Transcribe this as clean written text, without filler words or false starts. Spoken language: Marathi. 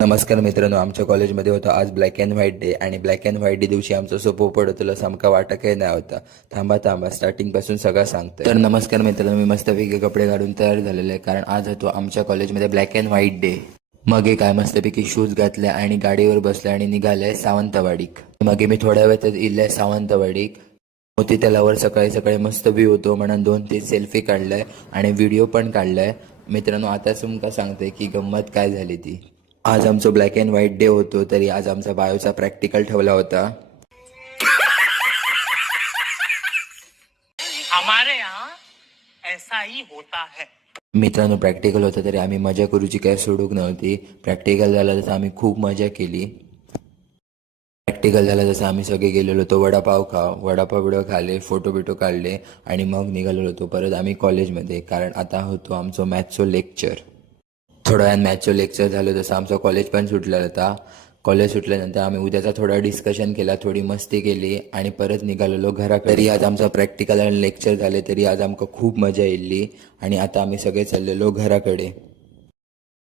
नमस्कार मित्रांनो, आमच्या कॉलेजमध्ये होता आज ब्लॅक अँड व्हाईट डे आणि ब्लॅक अँड व्हाईट डे दिवशी आमचं सोपं पडतलं सामका वाटकही नाही होता. थांबा स्टार्टिंग पासून सगळं सांगतोय. तर नमस्कार मित्रांनो, मी मस्तपैकी कपडे घालून तयार झालेले आहे कारण आज होतो आमच्या कॉलेजमध्ये ब्लॅक अँड व्हाईट डे. मग हे काय मस्तपैकी शूज घातले आणि गाडीवर बसले आणि निघाले सावंतवाडीक. मग मी थोड्या वेळातच इल्ले सावंतवाडीक. मोती तलावर सकाळी सकाळी मस्त व्ह्यू होतो म्हणून 2-3 सेल्फी काढलाय आणि व्हिडिओ पण काढलाय. मित्रांनो, आता तुमका सांगते की गंमत काय झाली ती. आज आमचं ब्लॅक अँड व्हाईट डे होतो तरी आज आमचा बायोचा प्रॅक्टिकल ठेवला होता. हमारे यहाँ ऐसा ही होता है. मित्रांनो, प्रॅक्टिकल होतं तरी आम्ही मजा करूची काय सोडूक नव्हती. प्रॅक्टिकल झालं तसं आम्ही खूप मजा केली. प्रॅक्टिकल झालं तसं आम्ही सगळे गेलेलो होतो वडापाव वडापाव बिडो खाल्ले, फोटो बिटो काढले आणि मग निघालेलो होतो परत आम्ही कॉलेजमध्ये कारण आता होतो आमचं मॅथ्सचं लेक्चर. थोड्या वेळानं मॅथ्सचं लेक्चर झालं तसं आमचं कॉलेज पण सुटलेलं होता. कॉलेज सुटल्यानंतर आम्ही उद्याचा थोडा डिस्कशन केला, थोडी मस्ती केली आणि परत निघालेलो घराकडे. तरी आज आमचा प्रॅक्टिकल आणि लेक्चर झाले तरी आज आमका खूप मजा येयली आणि आता आम्ही सगळे चाललेलो घराकडे.